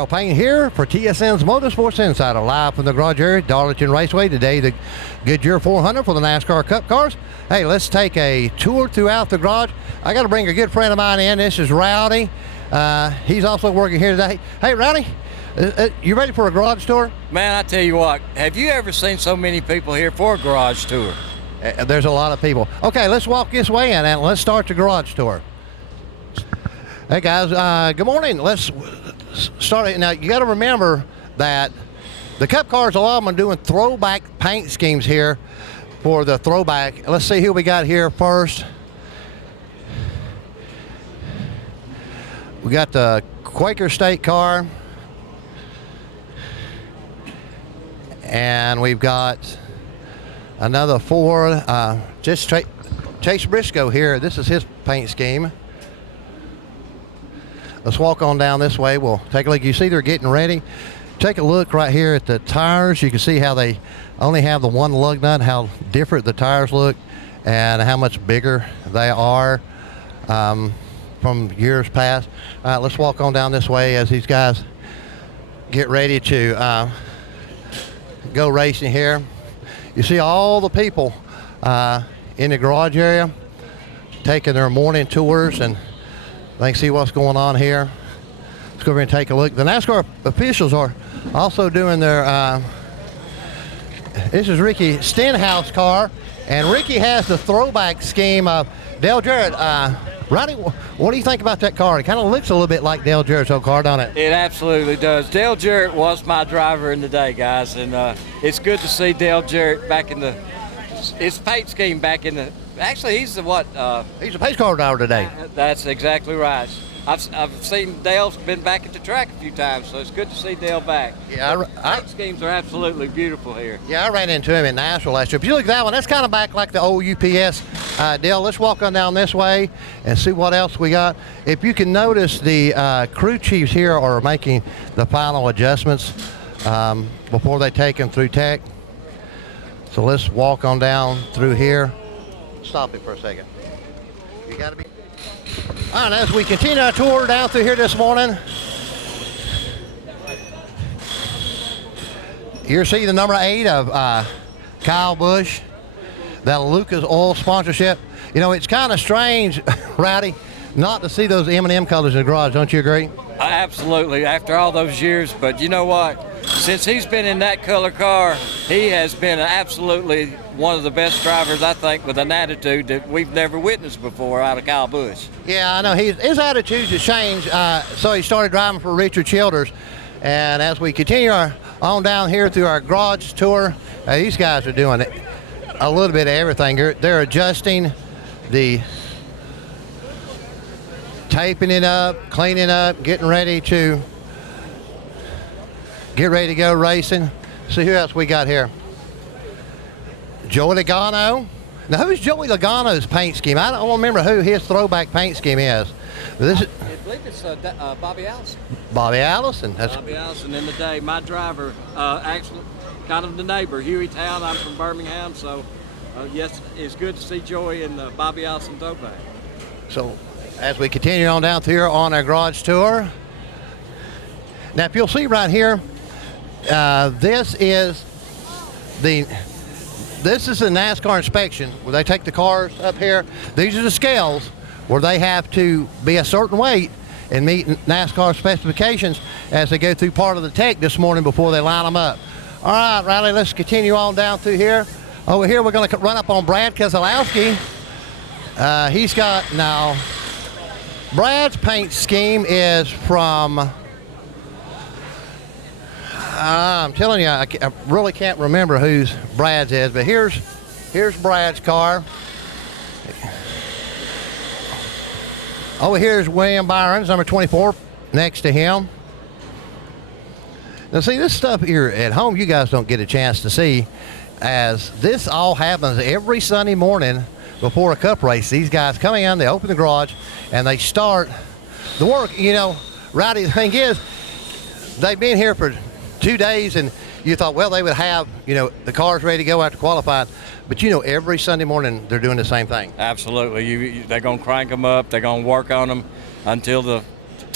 Darrell Payne here for TSN's Motorsports Insider, live from the garage area, Darlington Raceway. Today, the Goodyear 400 for the NASCAR Cup cars. Hey, let's take a tour throughout the garage. I got to bring a good friend of mine in. This is Rowdy. He's also working here today. Hey, Rowdy, you ready for a garage tour? Man, I tell you what, have you ever seen so many people here for a garage tour? There's a lot of people. Okay, let's walk this way in and let's start the garage tour. Hey guys, good morning. Let's start it. Now you got to remember that the Cup cars, a lot of them are doing throwback paint schemes here for the throwback. Let's see who we got here first. We got the Quaker State car, and we've got another Ford. Chase Briscoe here. This is his paint scheme. Let's walk on down this way. We'll take a look. You see they're getting ready. Take a look right here at the tires. You can see how they only have the one lug nut, how different the tires look, and how much bigger they are from years past. Let's walk on down this way as these guys get ready to go racing here. You see all the people in the garage area taking their morning tours, and they can see what's going on here. Let's go over and take a look. The NASCAR officials are also doing their, this is Ricky Stenhouse car, and Ricky has the throwback scheme of Dale Jarrett. Roddy, what do you think about that car? It kind of looks a little bit like Dale Jarrett's old car, doesn't it? It absolutely does. Dale Jarrett was my driver in the day, guys, and it's good to see Dale Jarrett back in his paint scheme back in the. Actually, he's the what? He's a pace car driver today. That's exactly right. I've seen Dale's been back at the track a few times, so it's good to see Dale back. Yeah, paint schemes are absolutely beautiful here. Yeah, I ran into him in Nashville last year. If you look at that one, that's kind of back like the old UPS deal. Let's walk on down this way and see what else we got. If you can notice, the crew chiefs here are making the final adjustments before they take them through tech. So let's walk on down through here. Stop it for a second. You got to be. All right, as we continue our tour down through here this morning, you're seeing the number 8 of Kyle Busch, that Lucas Oil sponsorship. You know, it's kind of strange, Rowdy, not to see those M&M colors in the garage. Don't you agree? Absolutely, after all those years. But you know what? Since he's been in that color car, he has been absolutely one of the best drivers, I think, with an attitude that we've never witnessed before out of Kyle Busch. Yeah, I know. His attitude has changed, so he started driving for Richard Childers. And as we continue on down here through our garage tour, these guys are doing a little bit of everything. They're adjusting the taping it up, cleaning up, getting ready to go racing. See who else we got here. Joey Logano. Now, who's Joey Logano's paint scheme? I don't remember who his throwback paint scheme is. I believe it's Bobby Allison. Bobby Allison. That's Bobby Allison in the day. My driver, actually, kind of the neighbor, Hueytown. I'm from Birmingham, so yes, it's good to see Joey and Bobby Allison throwback. So, as we continue on down through here on our garage tour. Now, if you'll see right here, this is the NASCAR inspection where they take the cars up here. These are the scales where they have to be a certain weight and meet NASCAR specifications as they go through part of the tech this morning before they line them up. All right, Riley, let's continue on down through here. Over here, we're going to run up on Brad Keselowski. He's got now. Brad's paint scheme is from. I'm telling you, I really can't remember whose Brad's is, but here's Brad's car. Over here's William Byron's, number 24, next to him. Now see, this stuff here at home, you guys don't get a chance to see, as this all happens every Sunday morning before a Cup race. These guys come in, they open the garage, and they start the work. You know, Rowdy, the thing is, they've been here for 2 days, and you thought, well, they would have, you know, the cars ready to go after qualifying. But, you know, every Sunday morning they're doing the same thing. Absolutely. They're going to crank them up. They're going to work on them until the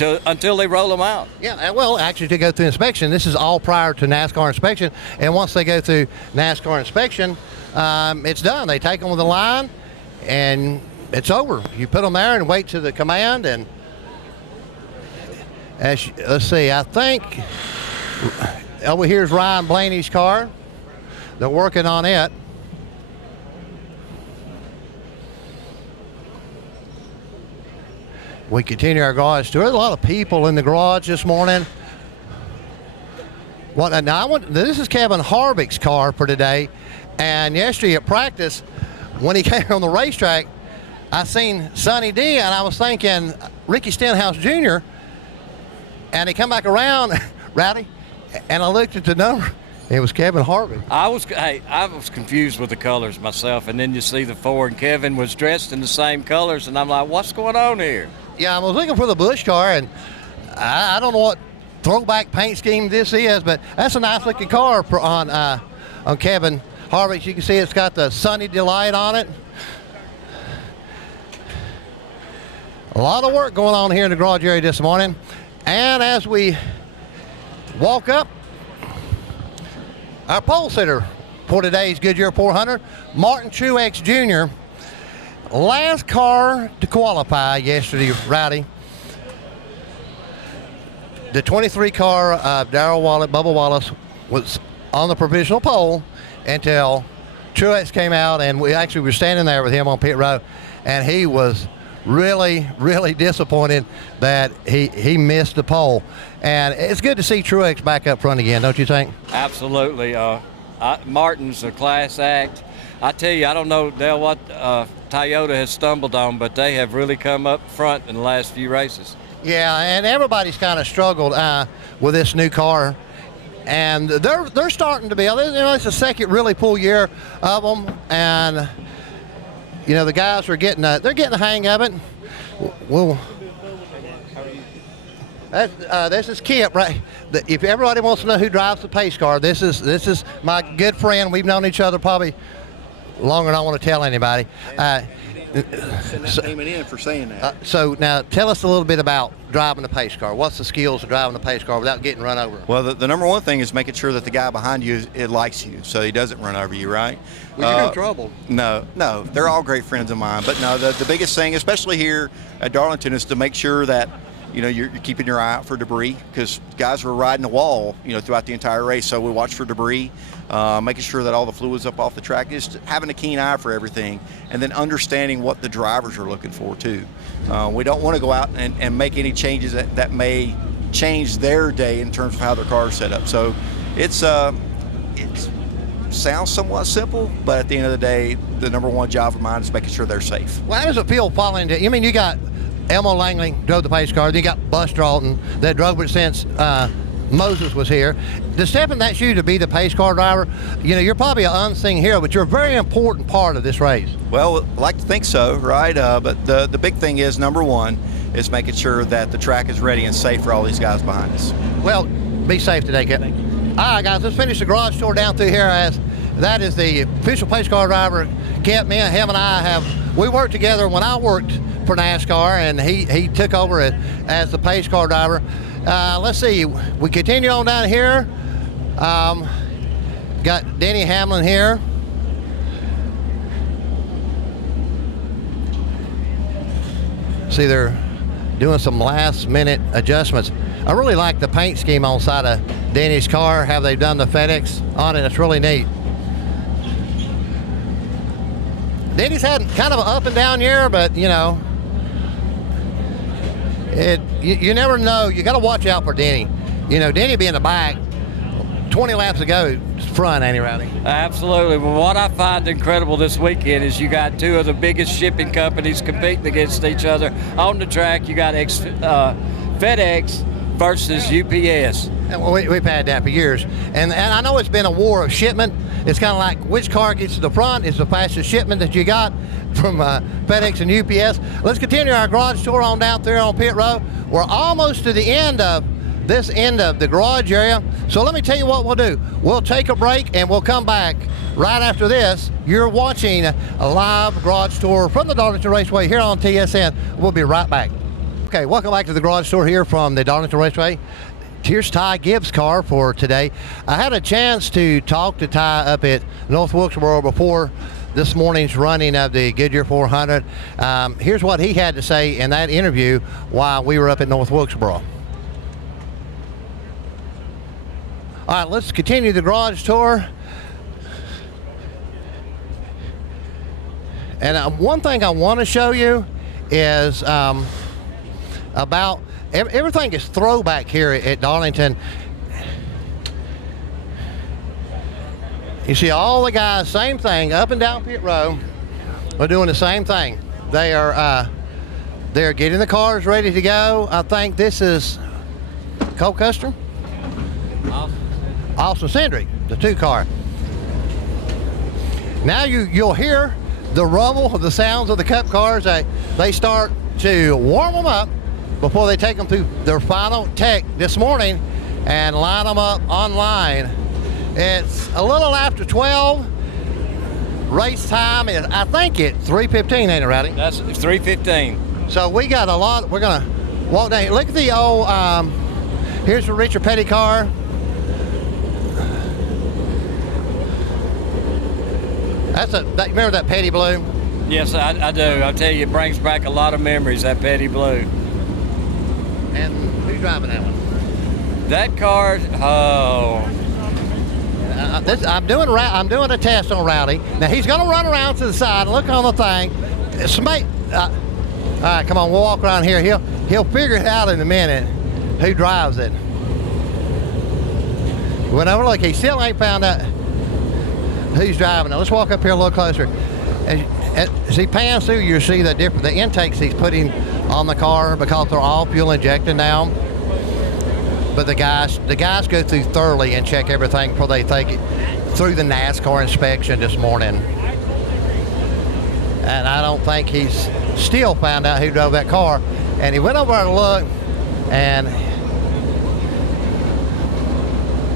until they roll them out. Yeah, well, actually, to go through inspection, this is all prior to NASCAR inspection. And once they go through NASCAR inspection, it's done. They take them with the line, and it's over. You put them there and wait to the command. And let's see, I think over here's Ryan Blaney's car. They're working on it. We continue our garage tour. There's a lot of people in the garage this morning. This is Kevin Harvick's car for today. And yesterday at practice, when he came on the racetrack, I seen Sonny D, and I was thinking Ricky Stenhouse Jr. And he come back around, Rowdy, and I looked at the number. It was Kevin Harvick. I was confused with the colors myself, and then you see the four, and Kevin was dressed in the same colors, and I'm like, what's going on here? Yeah, I was looking for the Busch car, and I don't know what throwback paint scheme this is, but that's a nice looking car on Kevin Harvick. You can see it's got the Sunny Delight on it. A lot of work going on here in the garage area this morning. And as we walk up, our pole sitter for today's Goodyear 400, Martin Truex Jr., last car to qualify yesterday, Rowdy. The 23 car of Bubba Wallace was on the provisional pole until Truex came out, and we actually were standing there with him on pit road, and he was really, really disappointed that he missed the pole. And it's good to see Truex back up front again, don't you think? Absolutely. Martin's a class act. I tell you, I don't know, Dale, what Toyota has stumbled on, but they have really come up front in the last few races. Yeah, and everybody's kind of struggled with this new car, and they're starting to be. It's the second really full year of them, and the guys are getting they're getting the hang of it. This is Kip, right? If everybody wants to know who drives the pace car, this is my good friend. We've known each other probably longer than I want to tell anybody. Payment in for saying that. So now tell us a little bit about driving the pace car. What's the skills of driving the pace car without getting run over? Well, the number one thing is making sure that the guy behind you likes you, so he doesn't run over you, right? Well, you're in trouble. No, they're all great friends of mine. But no, the biggest thing, especially here at Darlington, is to make sure that you're keeping your eye out for debris, because guys were riding the wall, throughout the entire race. So we watch for debris, making sure that all the fluid's up off the track, just having a keen eye for everything, and then understanding what the drivers are looking for too. We don't want to go out and make any changes that may change their day in terms of how their car is set up. So it sounds somewhat simple, but at the end of the day, the number one job of mine is making sure they're safe. Well, how does it feel following it? You got Elmo Langley drove the pace car. Then you got Bus Dalton that drove it since Moses was here. To step in that shoe to be the pace car driver, you're probably an unseen hero, but you're a very important part of this race. Well, I like to think so, right? But the big thing is, number one, is making sure that the track is ready and safe for all these guys behind us. Well, be safe today, Kip. Thank you. All right, guys, let's finish the garage tour down through here. As that is the official pace car driver, Kip. Him and I we worked together when I worked for NASCAR, and he took over as the pace car driver. Let's see, we continue on down here. Got Denny Hamlin here. See, they're doing some last minute adjustments. I really like the paint scheme on the side of Denny's car, how they've done the FedEx on it. It's really neat. Denny's had kind of an up and down year, but you never know. You got to watch out for Denny. Denny being the back, 20 laps ago, front, ain't he, Rowdy? Absolutely. Well, what I find incredible this weekend is you got two of the biggest shipping companies competing against each other on the track. You got FedEx versus UPS. And we've had that for years. And I know it's been a war of shipment. It's kind of like which car gets to the front is the fastest shipment that you got from FedEx and UPS. Let's continue our garage tour on down there on pit road. We're almost to the end of the garage area. So let me tell you what we'll do. We'll take a break and we'll come back right after this. You're watching a live garage tour from the Darlington Raceway here on TSN. We'll be right back. Okay, welcome back to the garage store here from the Darlington Raceway. Here's Ty Gibbs' car for today. I had a chance to talk to Ty up at North Wilkesboro before this morning's running of the Goodyear 400. Here's what he had to say in that interview while we were up at North Wilkesboro. All right, let's continue the garage tour. And one thing I want to show you is about everything is throwback here at Darlington. You see all the guys, same thing, up and down pit row, are doing the same thing. They're getting the cars ready to go. I think this is Cole Custer, Austin Cindric, the 2-car. Now you'll hear the rumble of the sounds of the Cup cars. They start to warm them up before they take them through their final tech this morning and line them up online. It's a little after 12. Race time is, I think, at 3:15, ain't it, Rowdy? That's 3:15. So we got a lot. We're gonna walk down here. Look at the old. Here's the Richard Petty car. Remember that Petty blue? Yes, I do. I tell you, it brings back a lot of memories, that Petty blue. And who's driving that one? That car, I'm doing a test on Rowdy. Now he's going to run around to the side and look on the thing. All right, come on, we'll walk around here. He'll figure it out in a minute who drives it. Whenever look, he still ain't found out who's driving it. Let's walk up here a little closer. As he pans through, you see the intakes he's putting on the car because they're all fuel injected now. But the guys go through thoroughly and check everything before they take it through the NASCAR inspection this morning. And I don't think he's still found out who drove that car. And he went over to look, and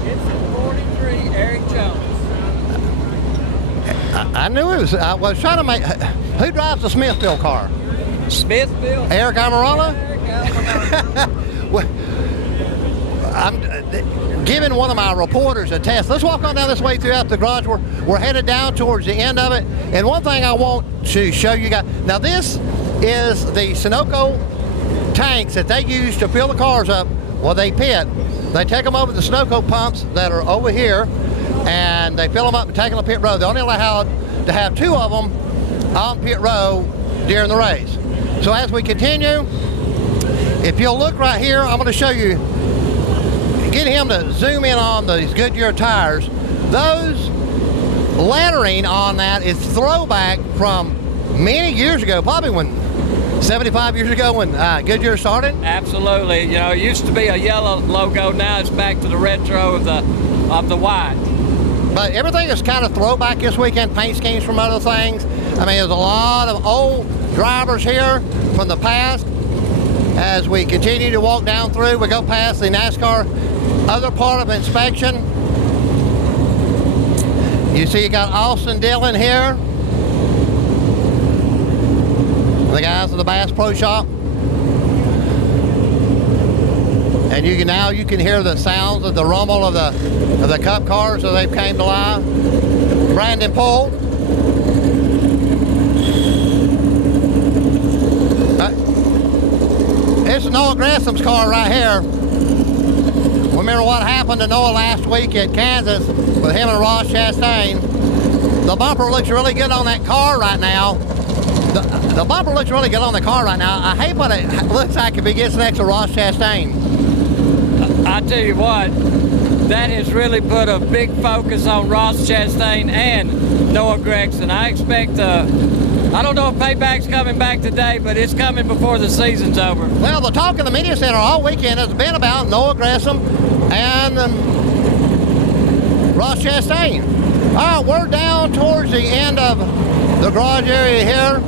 it's a 43 Eric Jones. I knew it was. I was trying to make. Who drives the Smithville car? Smithville. Eric Amarola? Eric Amarola. Well, I'm giving one of my reporters a test. Let's walk on down this way throughout the garage. We're headed down towards the end of it. And one thing I want to show you guys. Now this is the Sunoco tanks that they use to fill the cars up while they pit. They take them over to the Sunoco pumps that are over here, and they fill them up and take them to pit road. They're only allowed to have 2 of them on pit road during the race. So as we continue, if you'll look right here, I'm going to show you, get him to zoom in on these Goodyear tires. Those lettering on that is throwback from many years ago, probably 75 years ago when Goodyear started. Absolutely. You know, it used to be a yellow logo. Now it's back to the retro of the white. But everything is kind of throwback this weekend, paint schemes from other things. I mean, there's a lot of old drivers here from the past. As we continue to walk down through, we go past the NASCAR other part of inspection. You see you got Austin Dillon here. The guys at the Bass Pro Shop. And you can hear the sounds of the rumble of the Cup cars as they've came to life. Brandon Poole. This is Noah Gressom's car right here. Remember what happened to Noah last week at Kansas with him and Ross Chastain. The bumper looks really good on that car right now. The bumper looks really good on the car right now. I hate what it looks like if he gets next to Ross Chastain. I tell you what, that has really put a big focus on Ross Chastain and Noah Gragson. I expect, I don't know if payback's coming back today, but it's coming before the season's over. Well, the talk in the media center all weekend has been about Noah Gragson and Ross Chastain. All right, we're down towards the end of the garage area here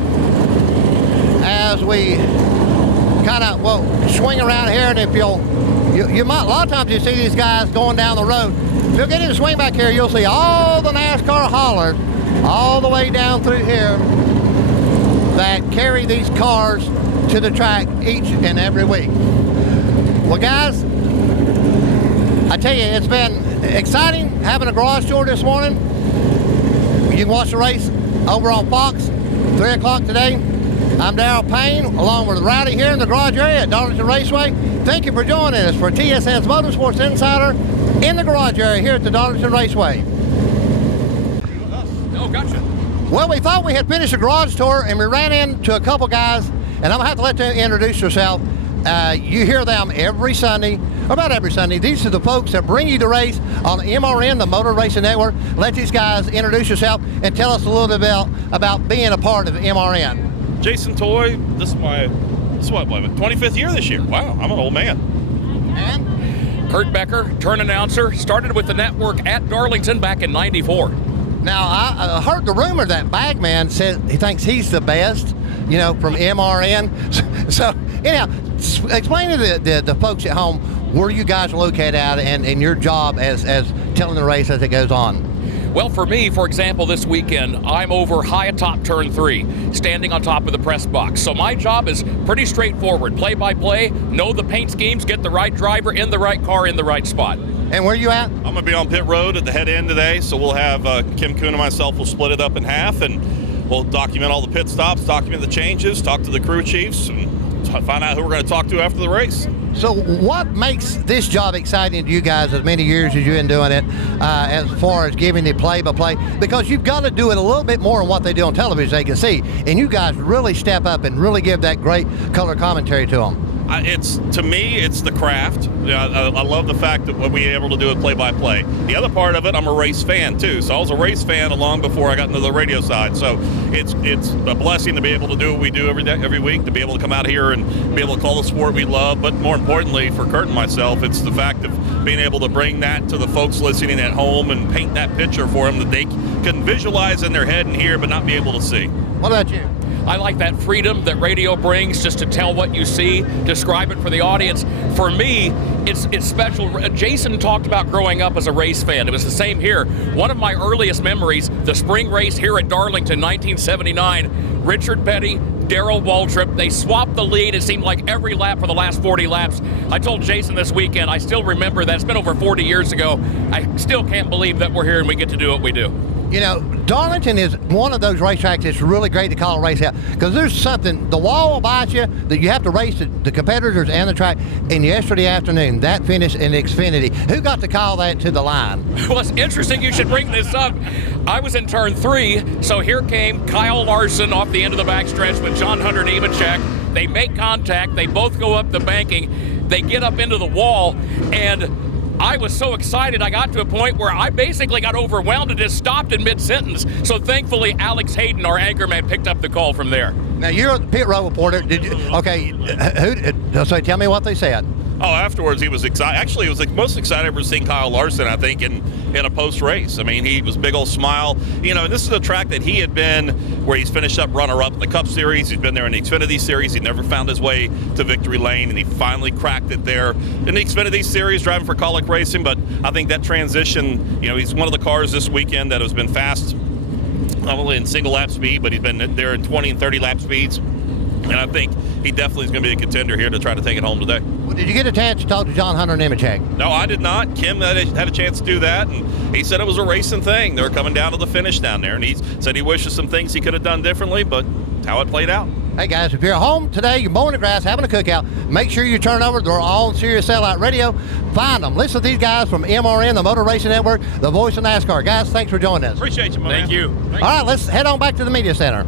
as we kind of swing around here, and if you might, a lot of times you see these guys going down the road. If you'll get in the swing back here, you'll see all the NASCAR haulers all the way down through here that carry these cars to the track each and every week. Well, guys, I tell you, it's been exciting having a garage tour this morning. You can watch the race over on Fox, 3 o'clock today. I'm Darrell Payne, along with Rowdy here in the garage area at Darlington Raceway. Thank you for joining us for TSN's Motorsports Insider in the garage area here at the Darlington Raceway. Oh, gotcha. Well, we thought we had finished the garage tour, and we ran into a couple guys, and I'm going to have to let them introduce yourself. You hear them every Sunday, or about every Sunday. These are the folks that bring you the race on MRN, the Motor Racing Network. Let these guys introduce yourself and tell us a little bit about being a part of MRN. Jason Toy, this is my 25th year this year. Wow, I'm an old man. And Kurt Becker, turn announcer, started with the network at Darlington back in '94. now I heard the rumor that Bagman said he thinks he's the best, from MRN. So anyhow, explain to the folks at home where you guys are located at and your job as telling the race as it goes on. Well, for me, for example, this weekend, I'm over high atop turn 3, standing on top of the press box. So my job is pretty straightforward. Play-by-play, know the paint schemes, get the right driver in the right car in the right spot. And where you at? I'm going to be on pit road at the head end today, so we'll have Kim Kuhn and myself will split it up in half, and we'll document all the pit stops, document the changes, talk to the crew chiefs, and find out who we're going to talk to after the race. So what makes this job exciting to you guys as many years as you've been doing it, as far as giving the play-by-play? Because you've got to do it a little bit more than what they do on television they can see. And you guys really step up and really give that great color commentary to them. To me, it's the craft. I love the fact that we're able to do it play-by-play. The other part of it, I'm a race fan too. So I was a race fan long before I got into the radio side. So it's a blessing to be able to do what we do every week, to be able to come out here and be able to call the sport we love. But more importantly, for Kurt and myself, it's the fact of being able to bring that to the folks listening at home and paint that picture for them that they can visualize in their head and hear, but not be able to see. What about you? I like that freedom that radio brings, just to tell what you see, describe it for the audience. For me, it's special. Jason talked about growing up as a race fan. It was the same here. One of my earliest memories, the spring race here at Darlington, 1979, Richard Petty, Darrell Waltrip, they swapped the lead. It seemed like every lap for the last 40 laps. I told Jason this weekend, I still remember that. It's been over 40 years ago. I still can't believe that we're here and we get to do what we do. Darlington is one of those racetracks that's really great to call a race out, because there's something, the wall will bite you, that you have to race the competitors and the track. And yesterday afternoon, that finished in Xfinity. Who got to call that to the line? Well, it's interesting you should bring this up. I was in turn 3, so here came Kyle Larson off the end of the backstretch with John Hunter Nemechek. They make contact, they both go up the banking, they get up into the wall, and I was so excited, I got to a point where I basically got overwhelmed and just stopped in mid-sentence. So thankfully, Alex Hayden, our anchorman, picked up the call from there. Now, you're the pit road reporter. So tell me what they said. Oh, afterwards he was excited. Actually, it was the most excited I've ever seen Kyle Larson, I think, in a post-race. I mean, he was big old smile. And this is a track that he had been where he's finished up runner-up in the Cup Series. He's been there in the Xfinity Series. He never found his way to victory lane, and he finally cracked it there in the Xfinity Series, driving for Colic Racing. But I think that transition, he's one of the cars this weekend that has been fast, not only in single lap speed, but he's been there in 20 and 30 lap speeds. And I think he definitely is going to be a contender here to try to take it home today. Well, did you get a chance to talk to John Hunter Nemechek? No, I did not. Kim had a chance to do that, and he said it was a racing thing. They were coming down to the finish down there, and he said he wishes some things he could have done differently, but it's how it played out. Hey, guys, if you're at home today, you're mowing the grass, having a cookout, make sure you turn over. They're all on Sirius Satellite Radio. Find them. Listen to these guys from MRN, the Motor Racing Network, the voice of NASCAR. Guys, thanks for joining us. Appreciate you, man. Thank you. All right, let's head on back to the media center.